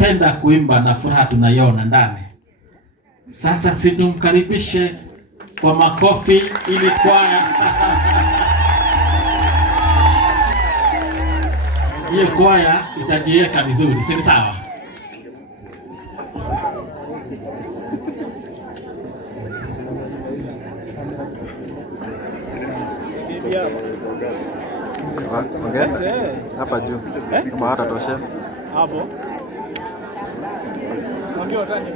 anapenda kuimba na furaha tunaiona ndani. Sasa situmkaribishe kwa makofi ili kwaya hiyo kwaya itajiweka vizuri, si sawa? Hapa juu. Kama hata tosha. Hapo. Ongea tani.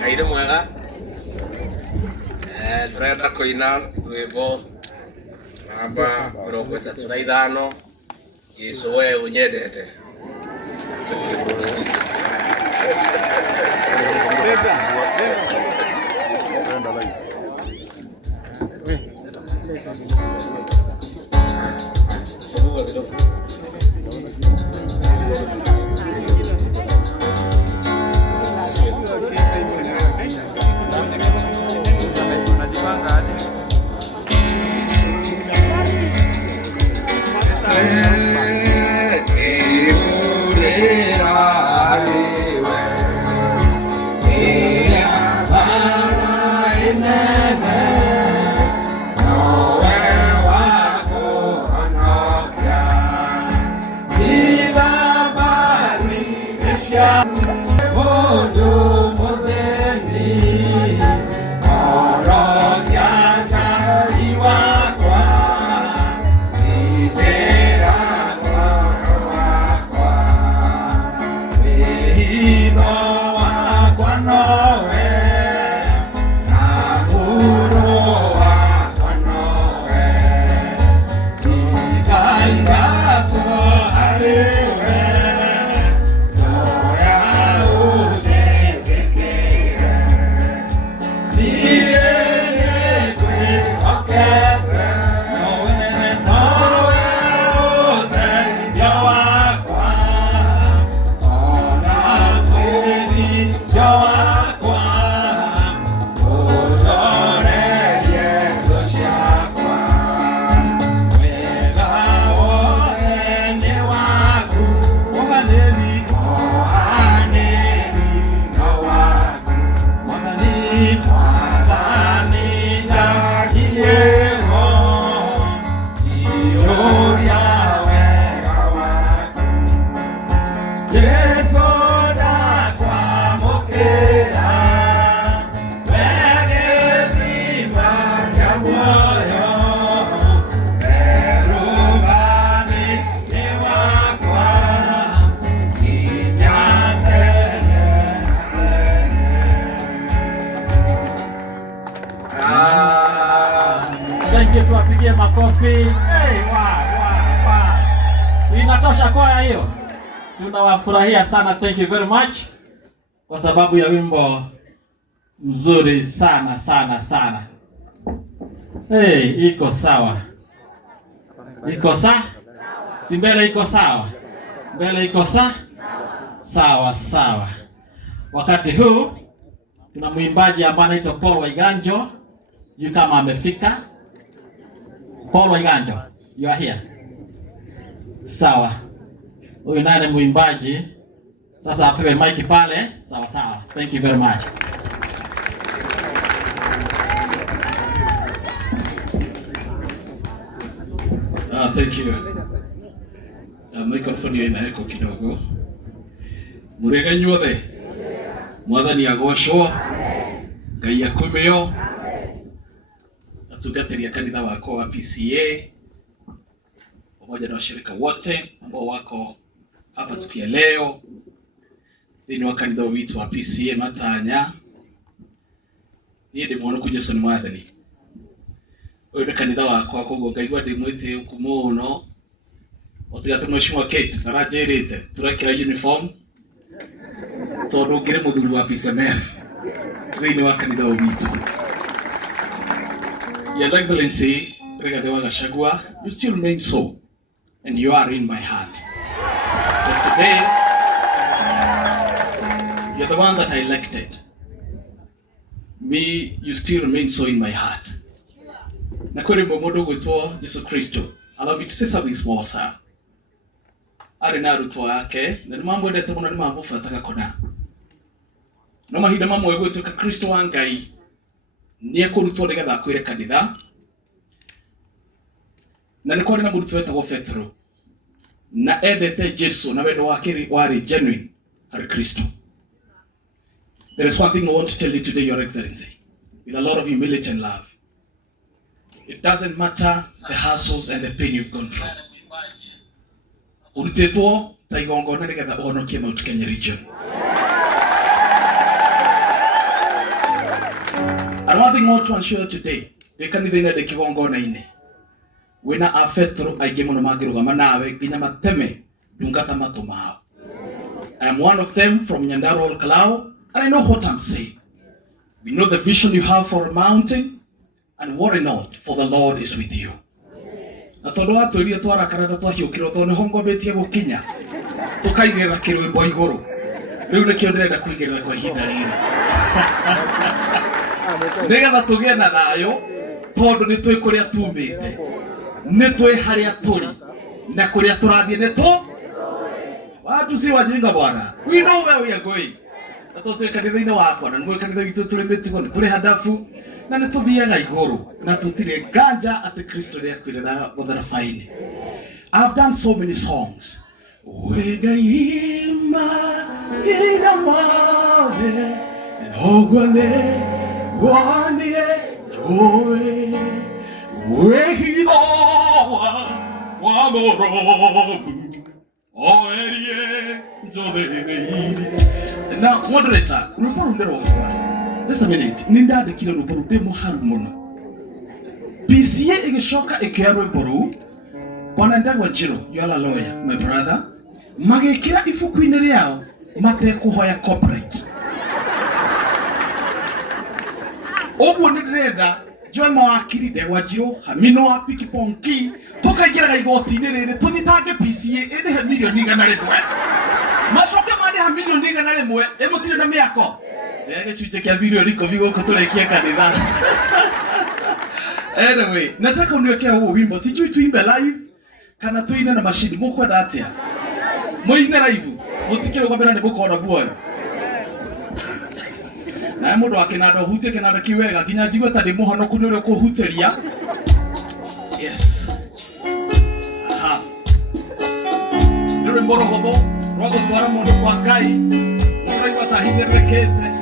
Kaida mwega turenda kuina rwimbo namba 35 Yesu we unyendete. Tuwapigie makofi. Hey, inatosha kwaya hiyo. Tunawafurahia sana. Thank you very much kwa sababu ya wimbo mzuri sana sana sana. Hey, iko sawa. Iko sawa? Si mbele iko sawa? Mbele iko sawa? Sawa sawa. Wakati huu tuna mwimbaji ambaye anaitwa Paul Waiganjo. Yu kama amefika. Paul Waiganjo, you are here. Sawa. Huyu naye ni mwimbaji. Sasa apewe mic pale. Sawa sawa. Thank you very much. Thank you. Microphone ina eko kidogo. Murega nyothe. Mwathani agocwo. Ngai akumeo. Atungatĩri a kanitha wako wa PCA pamoja na washirika wote ambao wako hapa siku ya leo. Thĩinĩ wa kanitha witũ wa PCA Matanya. Niĩ ndĩ Mwanuku Jason Mwathani. Ũyũ nĩ kanitha wakwa, koguo ngaigua ndĩ mwĩtĩĩku mũno. Otiga tũ Mheshimiwa Kate aranjĩrĩte tũrekĩra uniform Todo ngire muthuri wa PCMF thĩinĩ wa kanitha witũ. Your Excellency Rigathi wa Gachagua, you still remain so, and you are in my heart. But today, you're the one that I elected. Me, you still remain so in my heart. Na kweli mwomodo gwitwo Yesu Kristo. Allow me to say something small, sir. Ari na arutwo yake, na nimamwendete muno nimamũbuataga kona. No mahinda mamwe gwĩtuĩka Kristo wa Ngai nĩekũrutwo nĩgetha akwĩre kanitha. Na nĩ kwarĩ na mũrutwo wetagwo Petro. Na endete Jesu na wendo wake warĩ genuine harĩ Kristo. There is one thing I want to tell you today, Your Excellency, with a lot of humility and love. It doesn't matter the hassles and the pain you've gone through. Urutetwo ta igongona nĩgetha ũhonokie Mount Kenya region. And one thing I want to ensure today, kanitha-inĩ ndĩ kĩgongona-inĩ wĩna a Petro aingĩ mũno mangĩrũgama nawe nginya mateme ndungata matũ mao. I am one of them from Nyandarua Kalau, and I know what I'm saying. We know the vision you have for a mountain, and worry not, for the Lord is with you. Na tondũ watũĩrire twarakara na twahiũkĩrwo tondũ nĩho ngombetie gũkinya tũkaigĩrĩra kĩrwĩmbo igũrũ. Rĩu nĩkĩo ndĩrenda kũigĩrĩra kwa ihinda rĩrĩ. Nĩgetha tũgĩe na thayũ tondũ nĩ twĩ kũrĩa tumĩte, nĩ twĩ harĩa tũrĩ na kũrĩa tũrathiĩ nĩ tũ. Watu si wajinga bwana. We know where we are going. Na tũtũ kanitha-inĩ wakwa na nĩguo kanitha witũ tũrĩ mĩtugo nĩ tũrĩ hadafu na nĩ tũthiaga igũrũ na tũtirĩ nganja atĩ Kristo nĩakuire na mũtharaba-inĩ. I've done so many songs. Wegaima ina mave ogone wanie oe wehidowa wamorobu oerie njodheneiri. Now, moderator, ruporo ndero wakwa. Just a minute. Nindandĩkire ruporo ndĩ mũharu mũno. PCA ĩgĩcoka ĩkĩoya rwĩmbo rũu. Bwana Ndegwa Njirũ, you are a lawyer, my brother. Magĩkĩra ibuku-inĩ rĩao matekũhoya copyright. Ũguo nĩ ndĩrenda Joy mawakiri Ndegwa Njirũ, Hamino wa Pikiponki, tũkaingĩraga igoti-inĩ rĩrĩ tũthitange PCA ĩrĩhe milioni igana rĩmwe. Macoke marĩha milioni igana rĩmwe ĩmũtirĩ na mĩako. Gĩcunjĩ kĩa milioni ikũmi gũkũ tũrĩkie kanitha. Anyway, nataka uniwekee huu wimbo. Sijui tuimbe live kana tuine na mashini. Mũkwenda atĩa? Mũine live. Mũtikĩrĩ kwambĩra nĩ mũkona guoyo. Na mũndũ akĩnanda hutie kĩnanda kĩwega nginya njigua ta ndĩ mũhonoku nĩ ũrĩa ũkũhutĩria. Yes. Aha. Nĩ rwĩmbo rũhũthũ rwa gũtwara mũndũ kwa Ngai. Mũraigua ta hithĩrĩkĩte.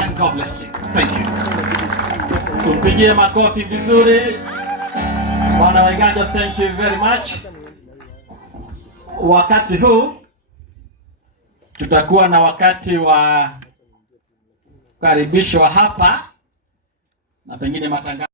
and God bless you. Thank you. Tumpigie makofi vizuri. Bwana Waiganja, thank you very much. Wakati huu tutakuwa na wakati wa kukaribishwa hapa na pengine matangazo